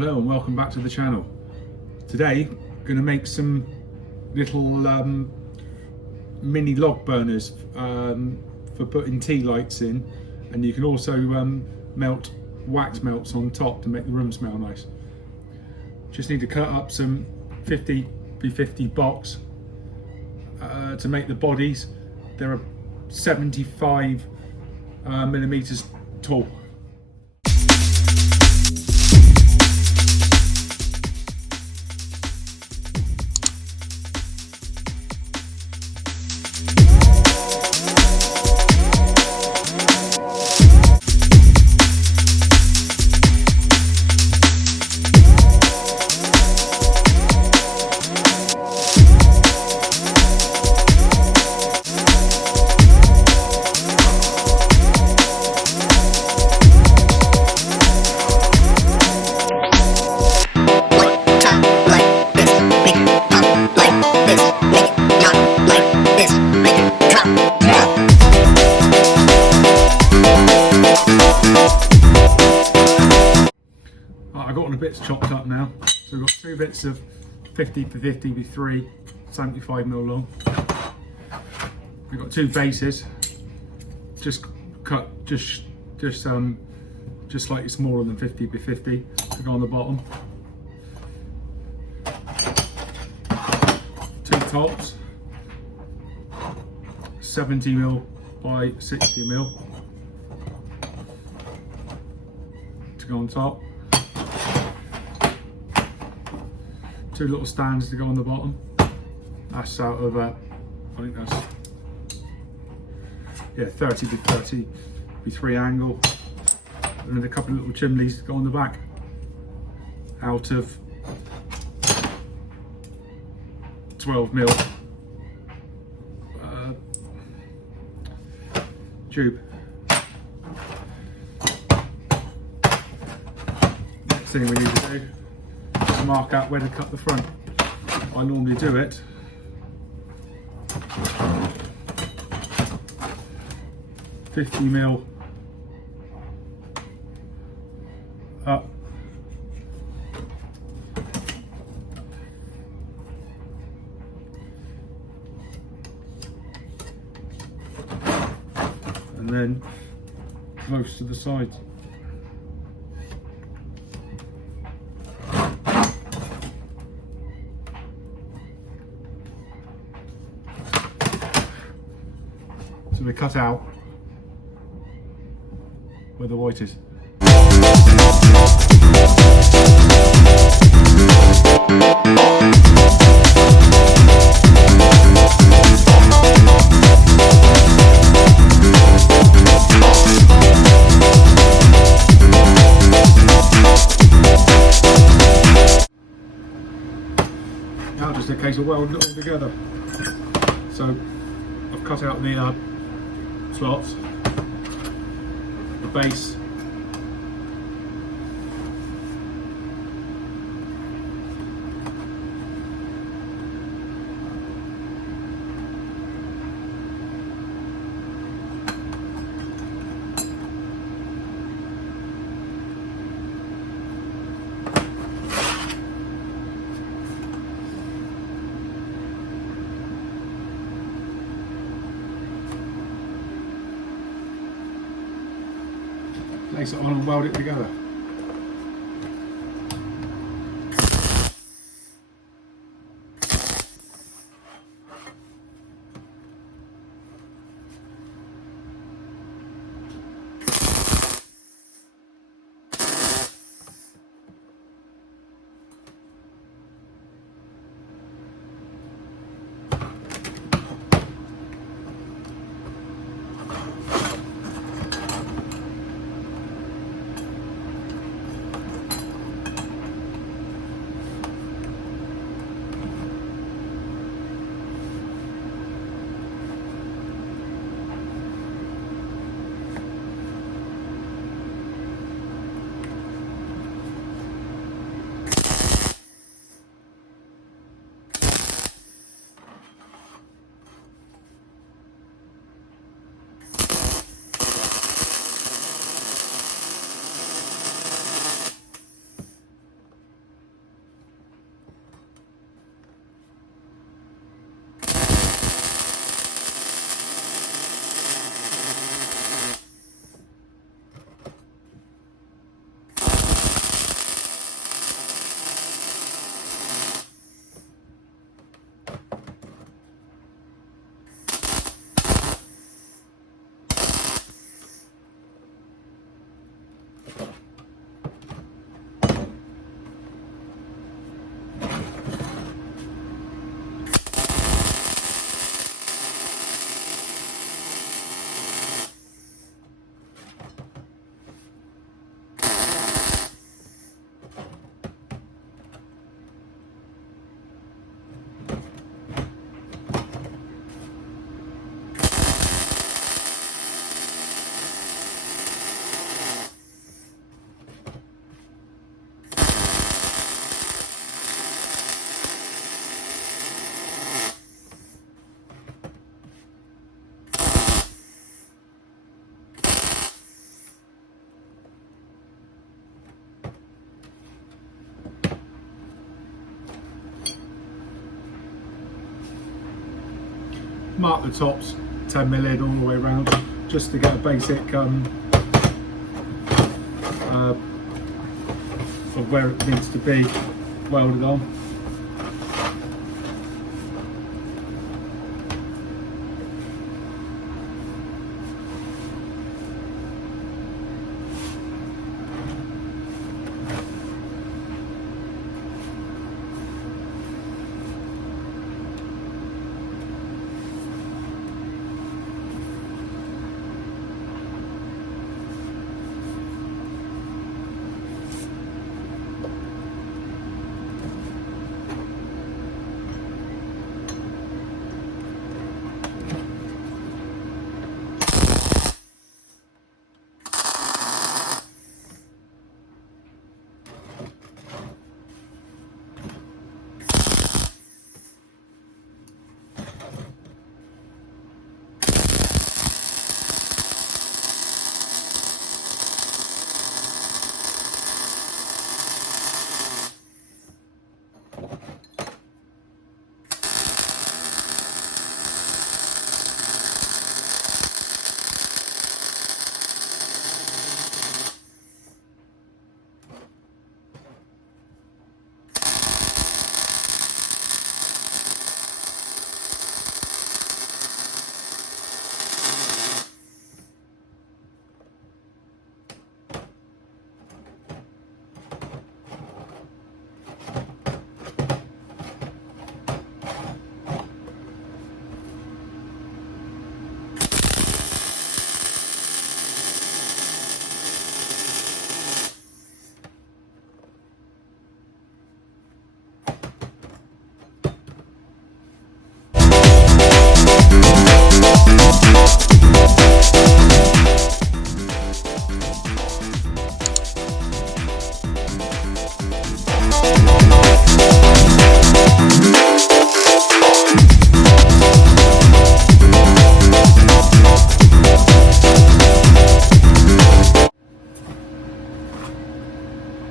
Hello and welcome back to the channel. Today I'm going to make some little mini log burners for putting tea lights in, and you can also melt wax melts on top to make the room smell nice. Just need to cut up some 50x50 box to make the bodies. They're 75 millimeters tall. I got all the bits chopped up now. So we've got two bits of 50x50 with 3 75mm long. We've got two bases, just cut just slightly smaller than 50x50 to go on the bottom. Two tops, 70mm by 60mm to go on top. Two little stands to go on the bottom. That's out of I think that's 30x30 with 3 angle, and then a couple of little chimneys to go on the back out of 12mm tube. Next thing we need to do, mark out where to cut the front. I normally do it $50mm up, and then close to the sides. So we cut out where the white is. Now just a case of welding it all together. So I've cut out the slots, the base, place it on and weld it together. mark the tops 10mm in all the way around, just to get a basic of where it needs to be welded on.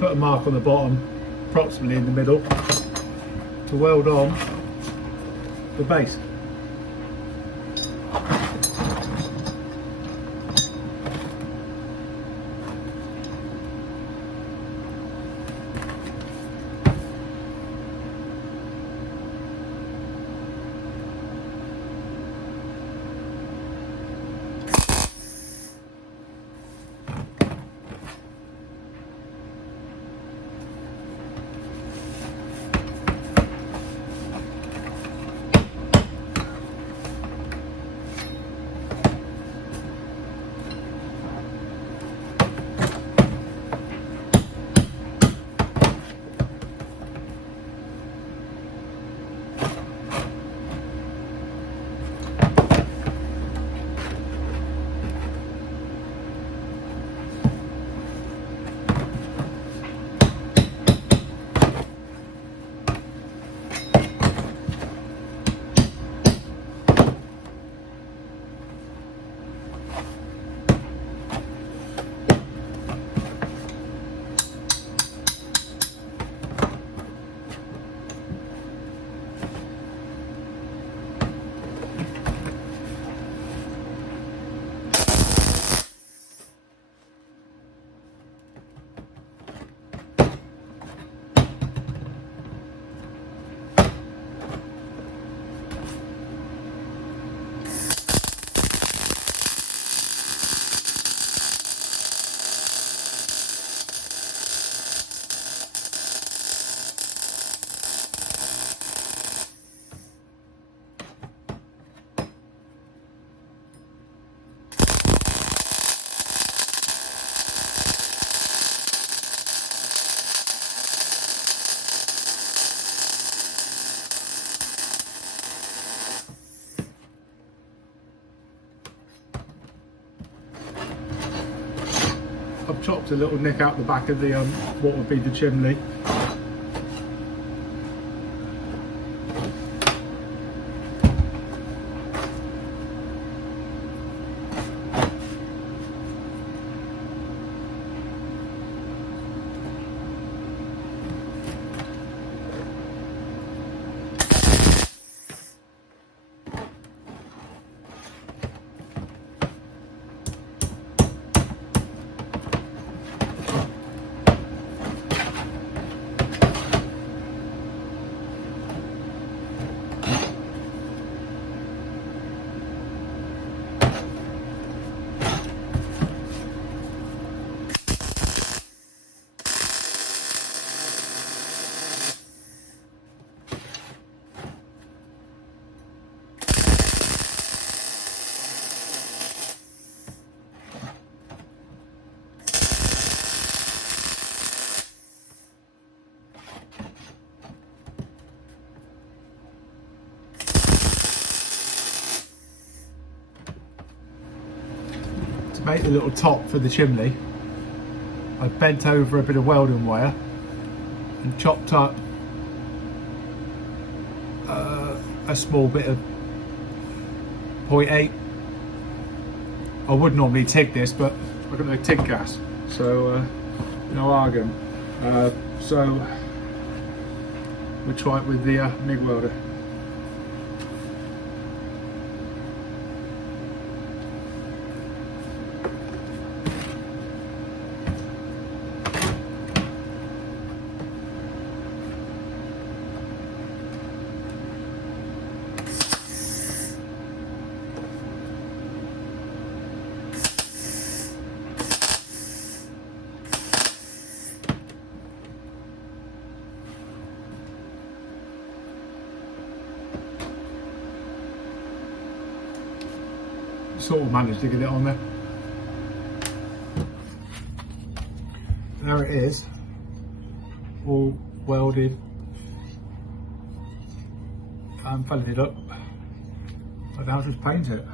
Put a mark on the bottom, approximately in the middle, to weld on the base. I've chopped a little nick out the back of the what would be the chimney. To make the little top for the chimney, I bent over a bit of welding wire and chopped up a small bit of 0.8. I would normally TIG this, but I've got no TIG gas, so no argon. So we'll try it with the MIG welder. Sort of managed to get it on there. There it is, all welded and pelleted up. I now just paint it.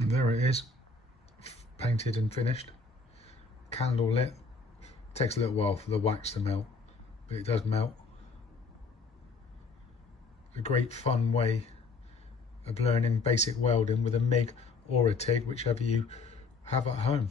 And there it is, painted and finished, candle lit. Takes a little while for the wax to melt, but it does melt. A great fun way of learning basic welding with a MIG or a TIG, whichever you have at home.